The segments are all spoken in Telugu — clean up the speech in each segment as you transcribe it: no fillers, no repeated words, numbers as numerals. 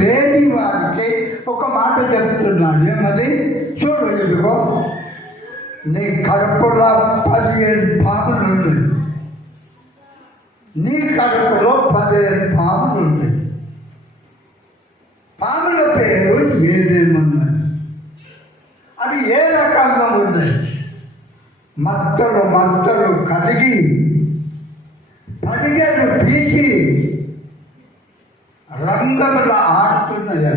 లేని వారికి ఒక మాట చెప్తున్నాడు. ఏమది? చూడు, ఇదిగో నీ కడుపులో 15 పాములు ఉన్నాయి. నీ కడుపులో 15 పాములు ఉన్నాయి. పాముల పేరు ఏదేమన్నది. అవి ఏ రకంగా ఉన్నాయి? మత్తలు కలిగి పడిగలు తీసి రంగంలో ఆడుతున్నాయి.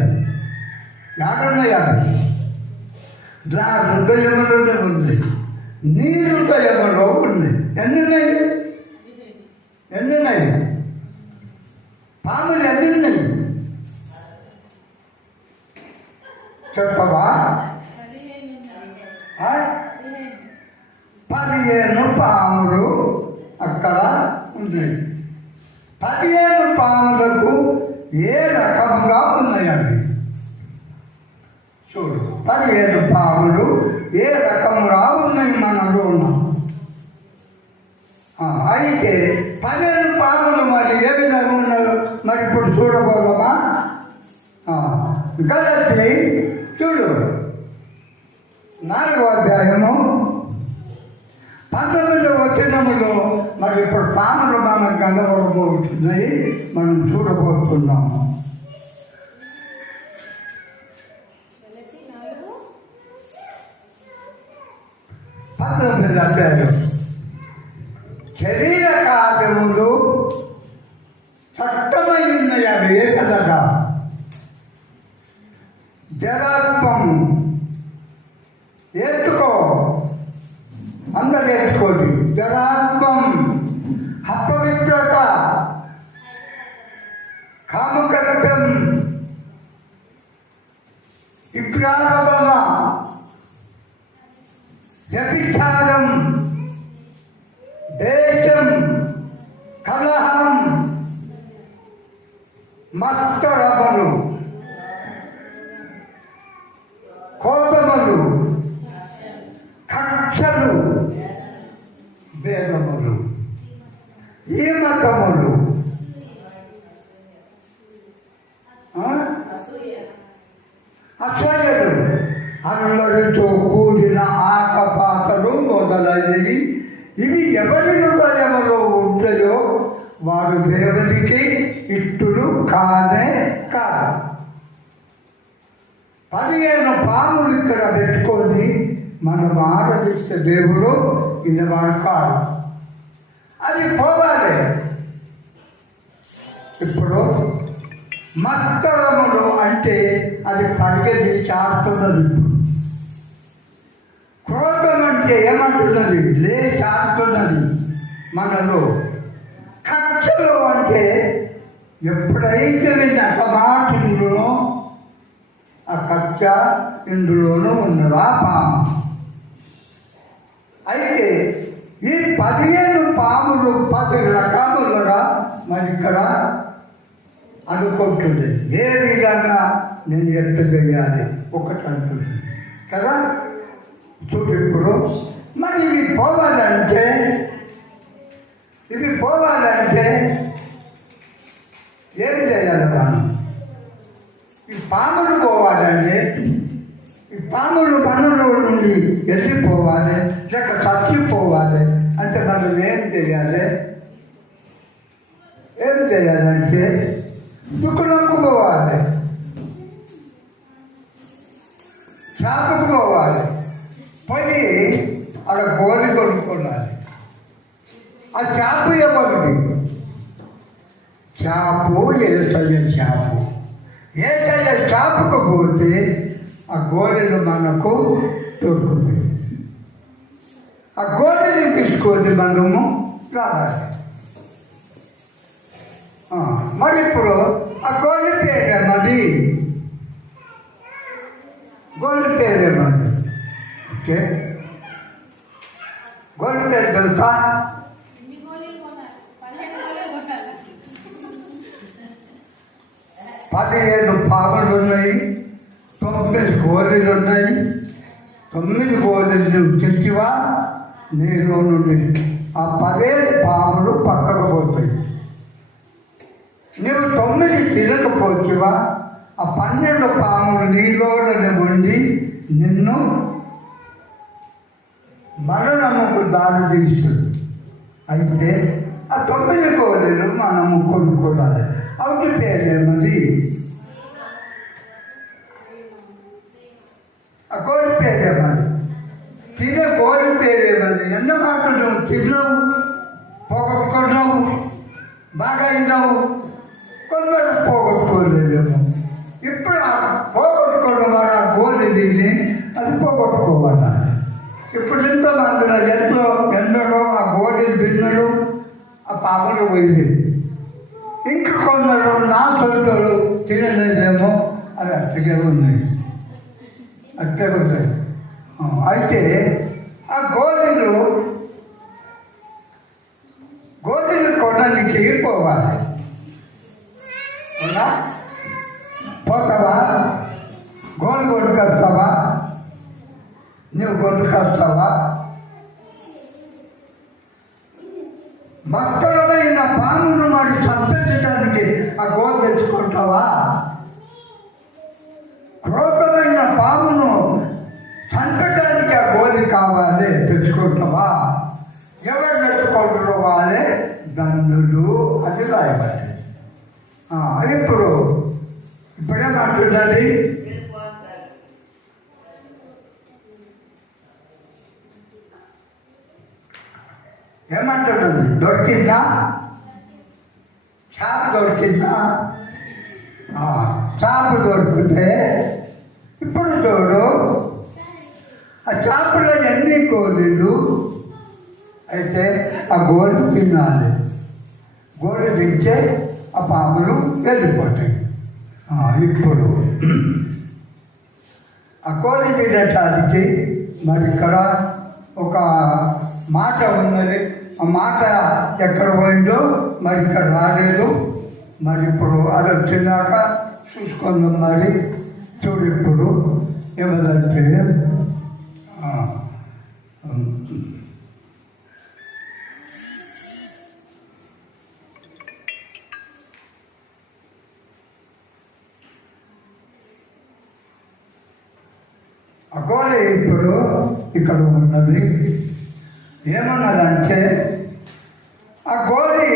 ఆడున్నాయి. నా హృదయములోనే ఉంది, నీ హృదయములో ఉంది. ఎన్నున్నాయి పాములు? ఎన్నున్నాయి చెప్పవా? 15 పాములు అక్కడ ఉన్నాయి. 15 పాములకు ఏ రకంగా ఉన్నాయి అవి? చూడు, 15 పాములు ఏ రకంగా ఉన్నాయి మనలో ఉన్నాం. అయితే 15 పాములు మరి ఏ విధంగా ఉన్నారు? మరి ఇప్పుడు చూడగలమా? గలతీ చూడు, 4వ అధ్యాయము 19వ వచనములో మరి ఇప్పుడు పాములు మనకు కనబడబోతున్నాయి, మనం చూడబోతున్నాము. 19వ అధ్యాయం. శరీర కార్యములు చట్టమై ఉన్నాయి. అవి ఏ కదగా? జడత్వము ఎత్తుకో, అందరు ఎత్తుకోండి. జడాత్వం, అపవిత్రత, కామకత్వం, విగ్రహారాధన, వ్యభిచారం, దేశం, కలహం, మత్సరములు, కోపములు, కక్షలు, భేదములు, ఈమతములు, అసూయలు, అల్లరితో కూడిన ఆటపాటలు మొదలైనవి. ఇవి ఎవరి హృదయములో ఉంటాయో వారు దేవునికి ఇట్టులు కానే కాదు. 15 పాములు ఇక్కడ పెట్టుకొని మనం ఆరాధిస్తే దేవుడు ఇన్నవాడు కాదు. అది పోవాలి. ఇప్పుడు మత్తరములు అంటే అది పడిగేది చాటుతున్నది. క్రోధం అంటే ఏమంటున్నది? చాటుతున్నది మనలో. కక్షలు అంటే ఎప్పుడైతే నేను అకమాట ఇందులో ఆ కక్ష ఇందులోనూ ఉన్నదా పాము. అయితే ఈ 15 పాములు 10 రకాలుగా మరి ఇక్కడ అనుకుంటుంది. ఏ విధంగా నేను ఎట్టు చేయాలి ఒకటి అంటుంది కదా. చూడు, ఇప్పుడు మరి ఇవి పోవాలంటే ఏం చేయాలి మనం? ఈ పాములు పోవాలంటే ఈ పాములు మనలో నుండి వెళ్ళిపోవాలి, లేక చచ్చిపోవాలి అంటే మనం ఏం చేయాలంటే దుఃఖంకు పోవాలి, చేపకు పోవాలి. పోయి అక్కడ గోలి కొనుక్కోవాలి. ఆ చేప ఎవరిది? చేపు ఏసయ్య చేపు. ఏసయ్య చేపకు పోతే ఆ గోలిని మనకు దొరుకుతుంది. ఆ గోలిని తీసుకొని మనము రావాలి. మరి ఇప్పుడు ఆ గోలి పేరేమది? ఓకే, గోలి పేరు తెలుసా? 17 పాములు ఉన్నాయి, 9 గోలీలు ఉన్నాయి. 9 గోలీలు తెచ్చివా నీలో నుండి ఆ 15 పాములు పక్కకు పోతాయి. నువ్వు 9 తినకపోతేవా ఆ 12 పాములు నీలోనే ఉండి నిన్ను మరణముకు దారి తీస్తుంది. అయితే ఆ 9 కోడలు మనము కొనుక్కోవాలి. అవుటి పేరేమది? ఆ కోడి పేరేమది? తినే కోడి పేరేమది? ఎన్న మాటలు నువ్వు తిన్నావు, పోగొట్టుకున్నావు, బాగా అయినావు. కొందరు పోగొట్టుకోలేము. ఇప్పుడు ఆ పోగొట్టుకోవడం వల్ల ఆ గోలి తిని అది పోగొట్టుకోవాలి. ఇప్పుడు ఎంతోమంది ఎందరో ఆ గోలి తిన్నడు, ఆ పాపలు పోయింది. ఇంకా కొందరు నా సొంతలు తినలేదేమో, అది అట్టగే ఉన్నాయి, అట్టే ఉంటాయి. అయితే ఆ గోలీలు కొనడానికి ఎగిరిపోవాలి. పోతావా? గోలు కొట్టుకొస్తావా? నువ్వు కొట్టుకొస్తావా? మత్తలమైన పామును మరి చంపించడానికి ఆ గోలు తెచ్చుకుంటావా? క్రోధమైన పామును చంపడానికి ఆ గోలి కావాలి, తెచ్చుకుంటావా? ఎవరు తెచ్చుకుంటారో వాళ్ళే ధన్యులు అని రాయబడి. ఇప్పుడేమంటున్నది? ఏమంటున్నది? దొరికిందా? చేప దొరికిందా? చేప దొరికితే ఇప్పుడు చూడు, ఆ చేపలో ఎన్ని గోళీలు అయితే ఆ గోళీ తినాలి. గోళీ తింటే ఆ పాములు వెళ్ళిపోతాయి. ఇప్పుడు ఆ కోడి తినటానికి మరి ఇక్కడ ఒక మాట ఉన్నది. ఆ మాట ఎక్కడ పోయిందో మరి ఇక్కడ రాలేదు. మరి ఇప్పుడు అది వచ్చినాక చూసుకుందాం. మరి చూడు, ఇప్పుడు ఏమదంటే ఆ గోలి ఇప్పుడు ఇక్కడ ఉన్నది. ఏమన్నదంటే ఆ గోలి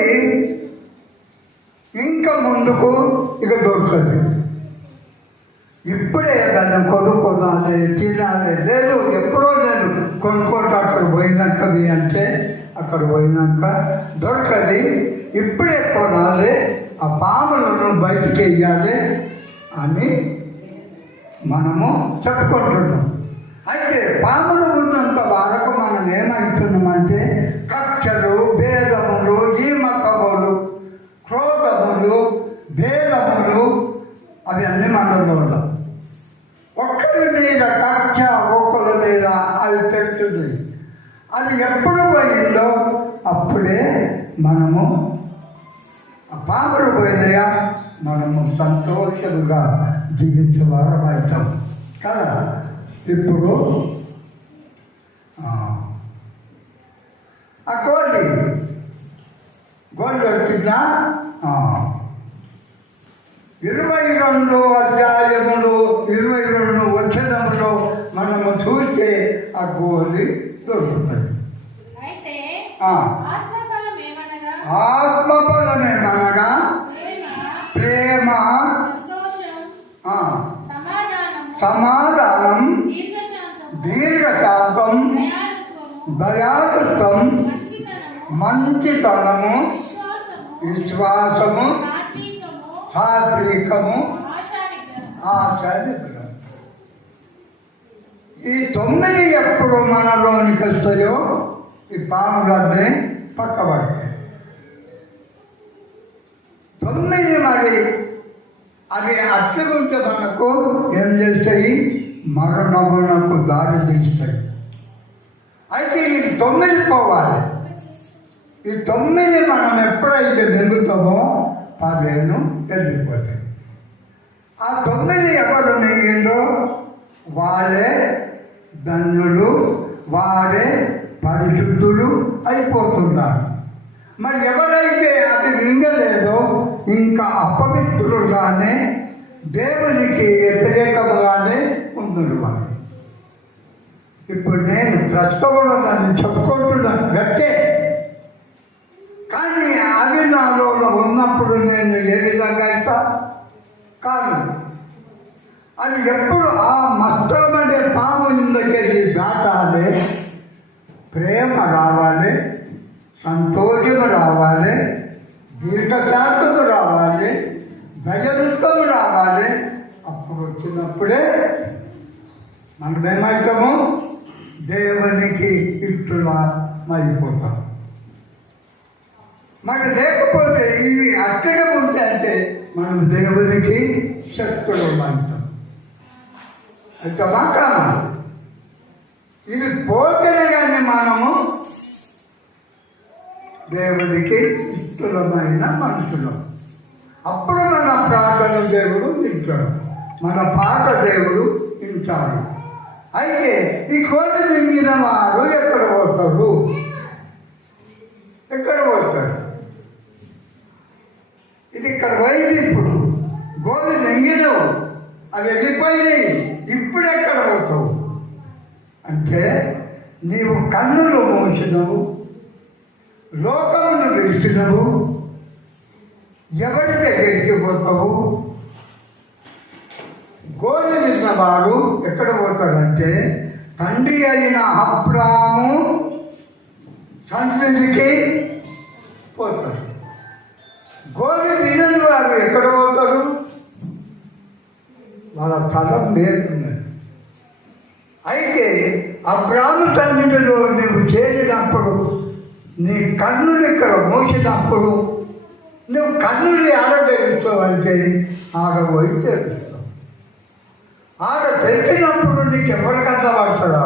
ఇంకా ముందుకు ఇక దొరుకుతుంది. ఇప్పుడే దాన్ని కొనుక్కోవాలి, తినాలి. లేదు, ఎప్పుడో నేను కొనుక్కోట అక్కడ పోయినాకవి అంటే అక్కడ పోయినాక దొరకది. ఇప్పుడే కొనాలి, ఆ పాములను బయటికి వెయ్యాలి అని మనము చెప్పుకుంటున్నాం. అయితే పాములు ఉన్నంత వరకు మనం ఏమంటున్నామంటే కక్షలు, భేదములు, ఈమకములు, క్రోధములు, భేదములు అవి అన్నీ మనలో ఉండవు. ఒక్కరి మీద కక్ష, ఒక్కరి మీద అవి పెడుతుంది. అది ఎప్పుడు పోయిందో అప్పుడే మనము ఆ పాములు పోయినాయా మనము సంతోషంగా జీవించే వారం అవుతాం కదా. ఇప్పుడు ఆ గోలి వచ్చిందా? 22 అధ్యాయములు 22 వచనములు మనము చూస్తే ఆ గోలి దొరుకుతుంది. ఆత్మఫలమేమనగా ప్రేమ, సమాధానం, దీర్ఘశాంతం, దయాళుత్వం, మంచితనము, విశ్వాసము, సాత్వికము, ఆశానిగ్రహం. ఈ 9 ఎప్పుడు మనలోనికి వస్తాయో ఈ పాములన్నీ పక్కబడతాయి. 9 మరి అవి అట్టుకుంటే మనకు ఏం చేస్తాయి? మరణమునకు దారి తీస్తాయి. అయితే ఈ 9 పోవాలి. ఈ 9 మనం ఎప్పుడైతే మిగులుతామో 10 వెళ్ళిపోతాయి. ఆ 9 ఎవరు మిగిలిందో వాళ్ళే ధన్యులు, వారే పరిశుద్ధులు అయిపోతున్నారు. మరి ఎవరైతే అది మింగలేదో ఇంకా అపవిత్రులుగానే దేవునికి వ్యతిరేకముగానే ఉన్నారు వాళ్ళు. ఇప్పుడు నేను ప్రస్తుతం దాన్ని చెప్పుకుంటున్నాను గట్టే, కానీ అవి నాలో ఉన్నప్పుడు నేను ఏ విధంగా అయితే కాదు. అది ఎప్పుడు ఆ మత్తం అనే పాము ఇందుకెళ్ళి దాటాలి, ప్రేమ రావాలి, సంతోషము రావాలి, దీర్ఘశాంతము రావాలి, దయవృత్తము రావాలి. అప్పుడు వచ్చినప్పుడే మనం ఏమవుతాము, దేవునికి ఇట్టులా అయిపోతాం. మరి లేకపోతే ఇవి అట్టగా ఉంటే అంటే మనం దేవునికి శక్తులు అంటాం. అయితే మాకామా ఇది పోతేనే కానీ మనము దేవునికి ఇష్టమైన మనుషులు. అప్పుడు మన ప్రార్థన దేవుడు వింటాడు, మన పాట దేవుడు వింటాడు. అయితే ఈ కోటి మింగిన వారు ఎక్కడ పోతారు? ఎక్కడ పోతారు? ఇది ఇక్కడ పోయింది. ఇప్పుడు గోడు నెంగినవు, అవి వెళ్ళిపోయినాయి. ఇప్పుడు ఎక్కడ పోతావు అంటే నీవు కన్నులు మూసినవు, లోకమును విడిచినవు, ఎవరి దగ్గరికి పోతావు? గోడు నిన్న వారు ఎక్కడ పోతారంటే తండ్రి అయిన అబ్రాము సంతతికి పోతారు. గోధి తినని వారు ఎక్కడ పోతారు? వాళ్ళ తలం నేర్పున్నది. అయితే అబ్రాము సన్నిధిలో నువ్వు చేరినప్పుడు, నీ కన్నులు ఇక్కడ మూసినప్పుడు నువ్వు కన్నులు ఆడగలుగుతావు. అంటే ఆడబోయి తెలుస్తావు. ఆడ తెచ్చినప్పుడు నీకు ఎవరు కన్నబడతారా?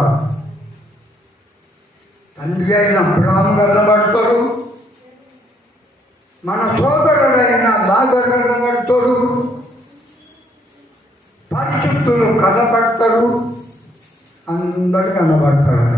తండ్రి అయిన అబ్రాము కన్నబడతాడు, మన సోదరుడైన లాజరు కనబడతాడు, పరిశుద్ధులు కనబడతాడు, అందరు కనబడతారు.